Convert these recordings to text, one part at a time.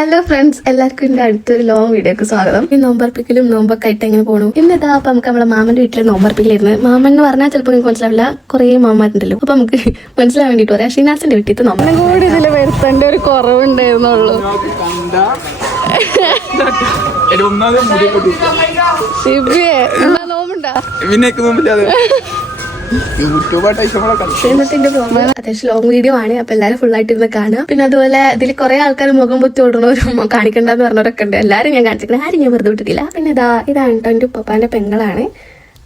Hello friends, എല്ലാവർക്കും എന്റെ അടുത്തൊരു ലോങ് വീഡിയോക്ക് സ്വാഗതം. ഈ നോമ്പർപ്പിക്കലും നോമ്പൊക്കെ ആയിട്ട് എങ്ങനെ പോണു? ഇന്നിതാ അപ്പൊ നമുക്ക് നമ്മളെ മാമന്റെ വീട്ടിലെ നോമ്പർപ്പിക്കലായിരുന്നു. മാമൻ എന്ന് പറഞ്ഞാൽ ചിലപ്പോൾ നിങ്ങൾക്ക് മനസ്സിലാവില്ല, കുറെ മാമാരുണ്ടല്ലോ. അപ്പൊ നമുക്ക് മനസ്സിലാൻ വേണ്ടിട്ട് പറയാം, ഷിനാസിന്റെ വീട്ടിൽ നോമ്പ് കൂടി ഇതിൽ വരുത്തേണ്ട ഒരു കുറവുണ്ടായിരുന്നുള്ളൂ. നോമ്പുണ്ടാ അത്യാവശ്യം ലോങ് വീഡിയോ ആണ്. അപ്പൊ എല്ലാരും ഫുൾ ആയിട്ട് ഇരുന്ന് കാണുക. പിന്നെ അതുപോലെ ഇതിൽ കുറെ ആൾക്കാർ മുഖം പൊത്തി ഓടണവരും കാണിക്കണ്ടെന്ന് പറഞ്ഞവരൊക്കെ ഉണ്ട്. എല്ലാരും ഞാൻ കാണിച്ചിട്ടുണ്ട്, ആരും ഞാൻ വെറുതെ വിട്ടിട്ടില്ല. പിന്നെ ഇതാണ് കേട്ടോ എന്റെ ഉപ്പാന്റെ പെങ്ങളാണ്,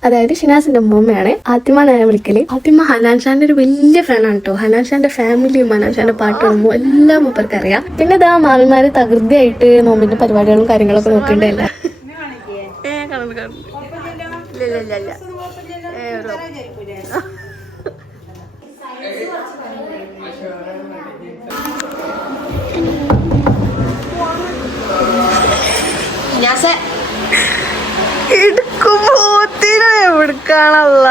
അതായത് ഷിനാസിന്റെ ഉമ്മയാണ്. ആദ്യമ നേരെ വിളിക്കല്. ആദ്യമ ഹനാൻ ഷാന്റെ ഒരു വലിയ ഫാനാണ് കേട്ടോ. ഹനാൻ ഷാന്റെ ഫാമിലിയും ഹനാൻ ഷാന്റെ പാട്ടും എല്ലാം മൂപ്പർക്ക് അറിയാം. പിന്നെ മാമന്മാര് തകൃതിയായിട്ട് നോമ്പിന്റെ പരിപാടികളും കാര്യങ്ങളൊക്കെ നോക്കണ്ടല്ല. എടുക്കുമ്പോത്തിനും എവിടുക്കാണല്ല.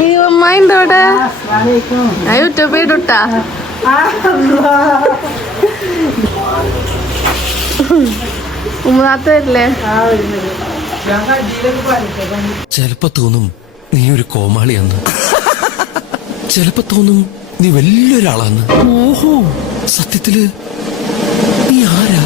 ദീവമ്മോടെ ഞാൻ യൂട്യൂബ് ചെയ്തിട്ടാ. ഉമ്മനാത്ത് വരില്ലേ? ചിലപ്പോ തോന്നും നീ ഒരു കോമാളിയാന്ന്, ചിലപ്പോ തോന്നും നീ വലിയൊരാളാന്ന്. ഓഹോ, സത്യത്തില് നീ ആരാ?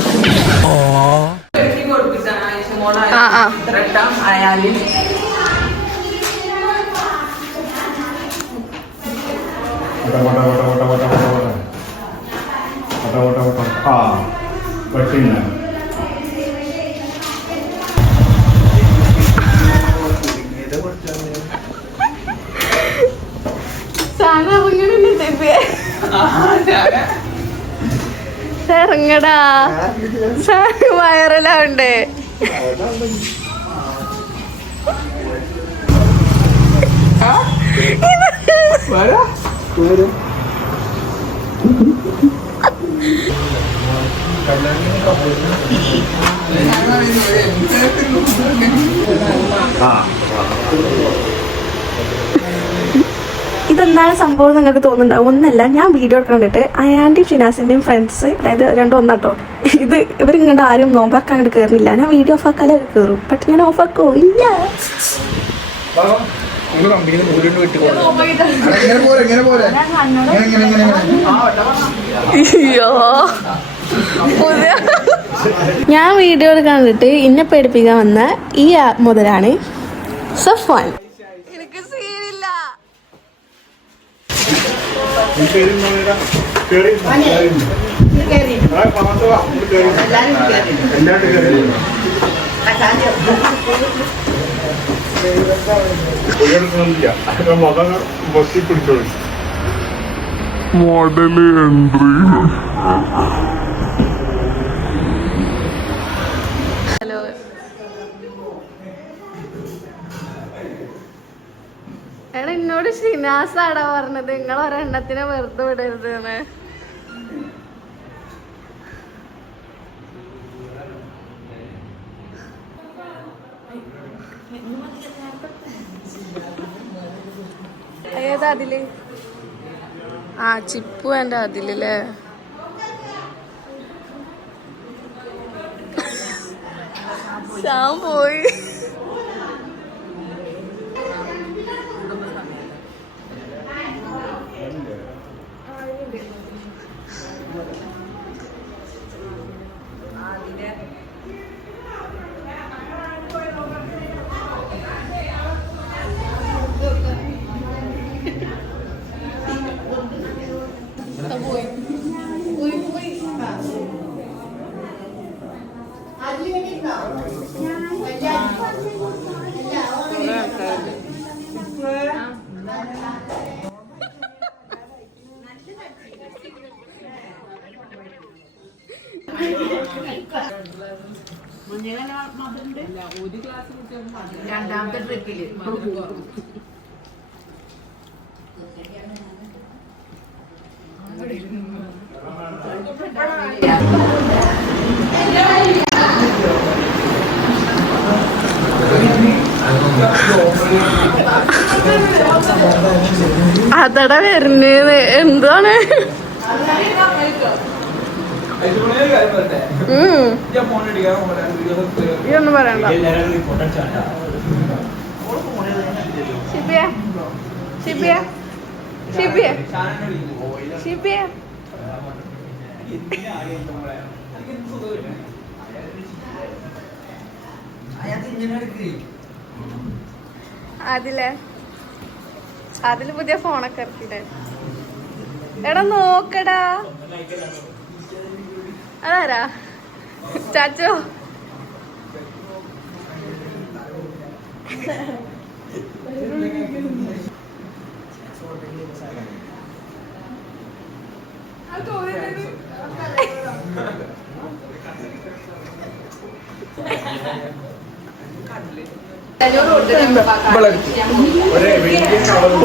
ഇറങ്ങടാ, വയറലാവണ്ടേ? ഇതെന്താണ് സംഭവം നിങ്ങൾക്ക് തോന്നുന്നുണ്ടാവും. ഒന്നല്ല, ഞാൻ വീഡിയോ കണ്ടിട്ട് അയാൻ്റെ ഷിനാസിന്റെയും ഫ്രണ്ട്സ്, അതായത് രണ്ടും ഒന്നാട്ടോ, ഇവരിങ്ങോട്ട് ആരും നോമ്പാക്കാൻ അങ്ങോട്ട് കയറുന്നില്ല. ഞാൻ വീഡിയോ ഓഫ് ആക്കാലേ കയറും, ബട്ട് ഞാൻ ഓഫ് ആക്കോ ഇല്ല. അയ്യോ, ഞാൻ വീഡിയോ കണ്ടിട്ട് ഇന്നെ പേടിപ്പിക്കാൻ വന്ന ഈ മുതലാണ് സഫ്വാൻ. എനിക്ക് സീനില്ല. Model entry. ഹലോ, എടാ എന്നോട് ഷിനാസാടാ പറഞ്ഞത് നിങ്ങൾ ഒരെണ്ണത്തിനെ വെറുതെ വിടരുത് എന്ന്. ഏതാ അതില്? ചിപ്പു എൻ്റെ അതിലല്ലേ? ഞാൻ പോയി. രണ്ടാമത്തെ ട്രിപ്പില് Yeah. അതട വരുന്നത് എന്താണ്? ഇതൊന്നും പറയണ്ട. ഷിബിയ ഷിബിയ ഷിബിയ ഷിബിയ അതില് പുതിയ ഫോണൊക്കെ ഇറക്കിട്ടെ. എടാ നോക്കടാ, അതാരാ? ചാച്ചോ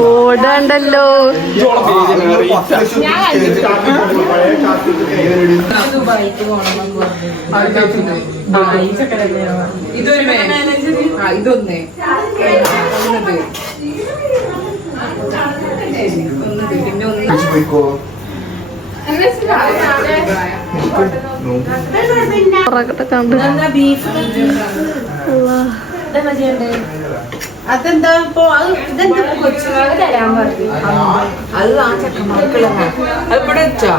ഓടണ്ടല്ലോ. ഇതൊന്നേ പിന്നെ അതെന്താ ഇപ്പൊ ഇതെന്താ കൊച്ചുനാള് തരാൻ പറഞ്ഞു. അത് ആ ചെക്കന്മാർക്കുള്ളതാ. അത് ഇവിടെ വെച്ചോ?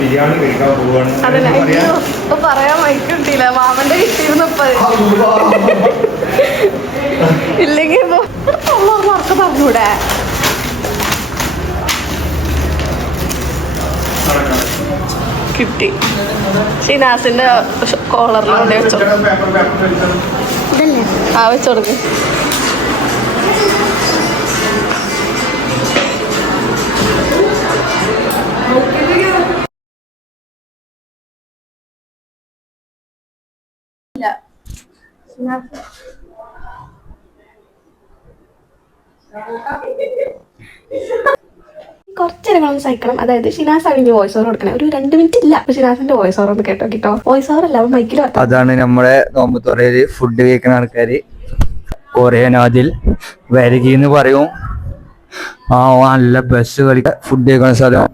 ബിരിയാണി കഴിക്കാൻ പോവാണ്. ഇപ്പൊ പറയാൻ വൈകിട്ടില്ല. മാമന്റെ കിട്ടിയിരുന്നപ്പോ ഇല്ലെങ്കിൽ വർക്ക് പറഞ്ഞൂടെ? കിട്ടി. ഷിനാസിന്റെ കോളറിലൂടെ വെച്ചോ. ആ വെച്ചോടുക്ക്. കുറച്ചേരങ്ങളൊന്ന് സഹിക്കണം. അതായത് ഷിനാസാണ് ഇനി വോയിസ് ഓവർ കൊടുക്കണേ. ഒരു 2 മിനിറ്റ് ഇല്ല. അപ്പൊ ഷിനാസിന്റെ വോയിസ് ഓവർ ഒന്ന് കേട്ടോ. വോയിസ് ഓവർ അല്ല, മൈക്കിൽ. അതാണ് നമ്മുടെ നോമ്പുതുറയില് ഫുഡ് കഴിക്കുന്ന ആൾക്കാര് കൊറിയനാതിൽ വരികയെന്ന് പറയും. ആ നല്ല ബസ് കളിക്ക ഫുഡ് കഴിക്കുന്ന സ്ഥലം.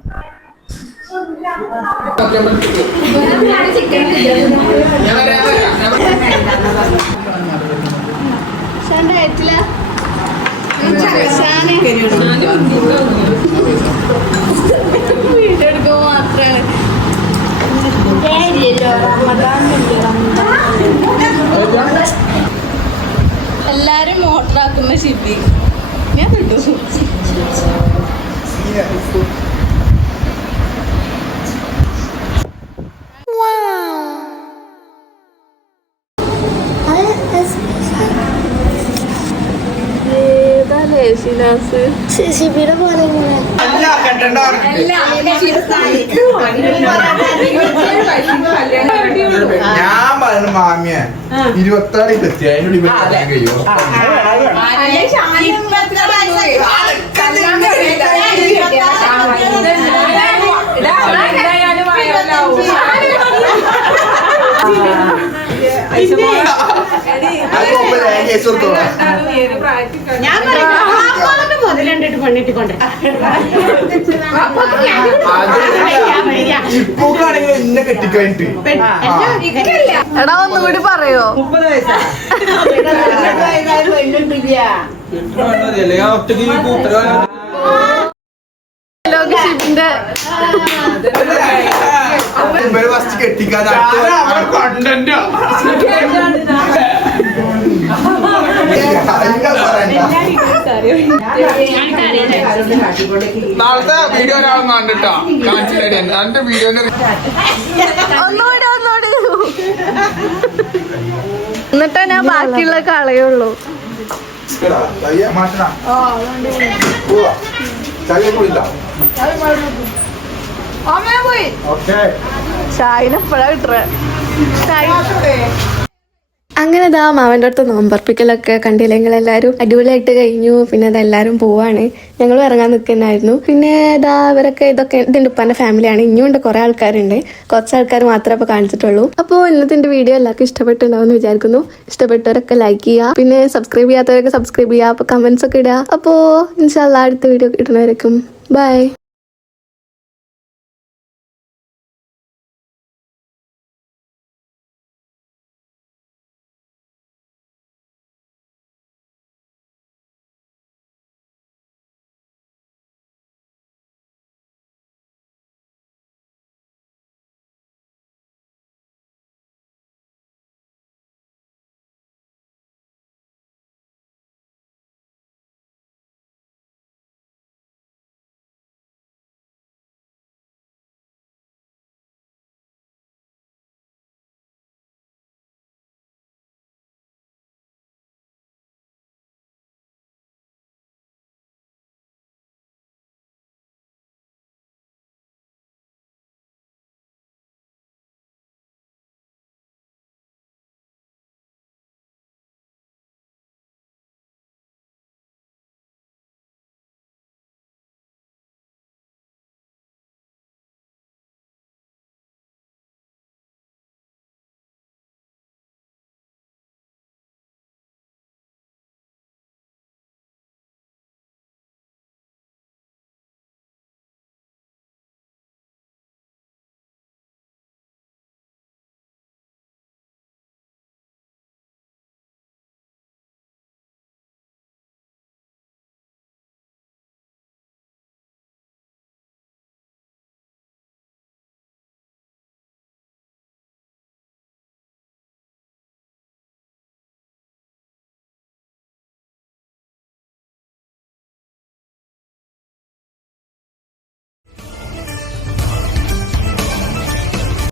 എല്ലാരും മോട്ടറാക്കുന്ന ഷിബി ഞാൻ കിട്ടു. ഷിബിയുടെ പോലെ ഞാൻ പറയുന്ന മാമിയ 26 എത്തി അതിനുള്ളിൽ കഴിയോ? ഇപ്പൊക്കാണെങ്കിൽ എന്നെ കെട്ടിക്കഴിഞ്ഞിട്ട് എടാ ഒന്നുകൂടി പറയോ? 30 ഷിബിന്റെ ഫസ്റ്റ് കെട്ടിക്കാതെ നാളത്തെ വീഡിയോ ഒരാളും കണ്ടിട്ടാ കാണിച്ചിട്ട് എന്റെ വീഡിയോന്റെ ഒന്നുകൂടി എന്നിട്ടാ ഞാൻ ബാക്കിയുള്ള കളയുള്ളൂ. ഷായിനെപ്പോഴാ കിട്ടേ? അങ്ങനെ ഇതാ മാവൻ്റെ അടുത്ത് നോമ്പർപ്പിക്കലൊക്കെ കണ്ടില്ലെങ്കിൽ എല്ലാവരും അടിപൊളിയായിട്ട് കഴിഞ്ഞു. പിന്നെ അതെല്ലാവരും പോവാണ്. ഞങ്ങളും ഇറങ്ങാൻ നിൽക്കുന്നായിരുന്നു. പിന്നെ ഇതാ ഇവരൊക്കെ ഇതിൻ്റെ ഉപ്പാൻ്റെ ഫാമിലിയാണ്. ഇനിയുണ്ട് കുറേ ആൾക്കാരുണ്ട്. കുറച്ച് ആൾക്കാർ മാത്രമേ ഇപ്പോൾ കാണിച്ചിട്ടുള്ളൂ. അപ്പോൾ ഇന്നത്തെ എൻ്റെ വീഡിയോ എല്ലാവർക്കും ഇഷ്ടപ്പെട്ടുണ്ടാവുമെന്ന് വിചാരിക്കുന്നു. ഇഷ്ടപ്പെട്ടവരൊക്കെ ലൈക്ക് ചെയ്യുക. പിന്നെ സബ്സ്ക്രൈബ് ചെയ്യാത്തവരൊക്കെ സബ്സ്ക്രൈബ് ചെയ്യുക. അപ്പോൾ കമൻസ് ഒക്കെ ഇടുക. അപ്പോൾ ഇൻഷാല്ലാ അടുത്ത വീഡിയോ കിട്ടുന്നവരേക്കും ബൈ.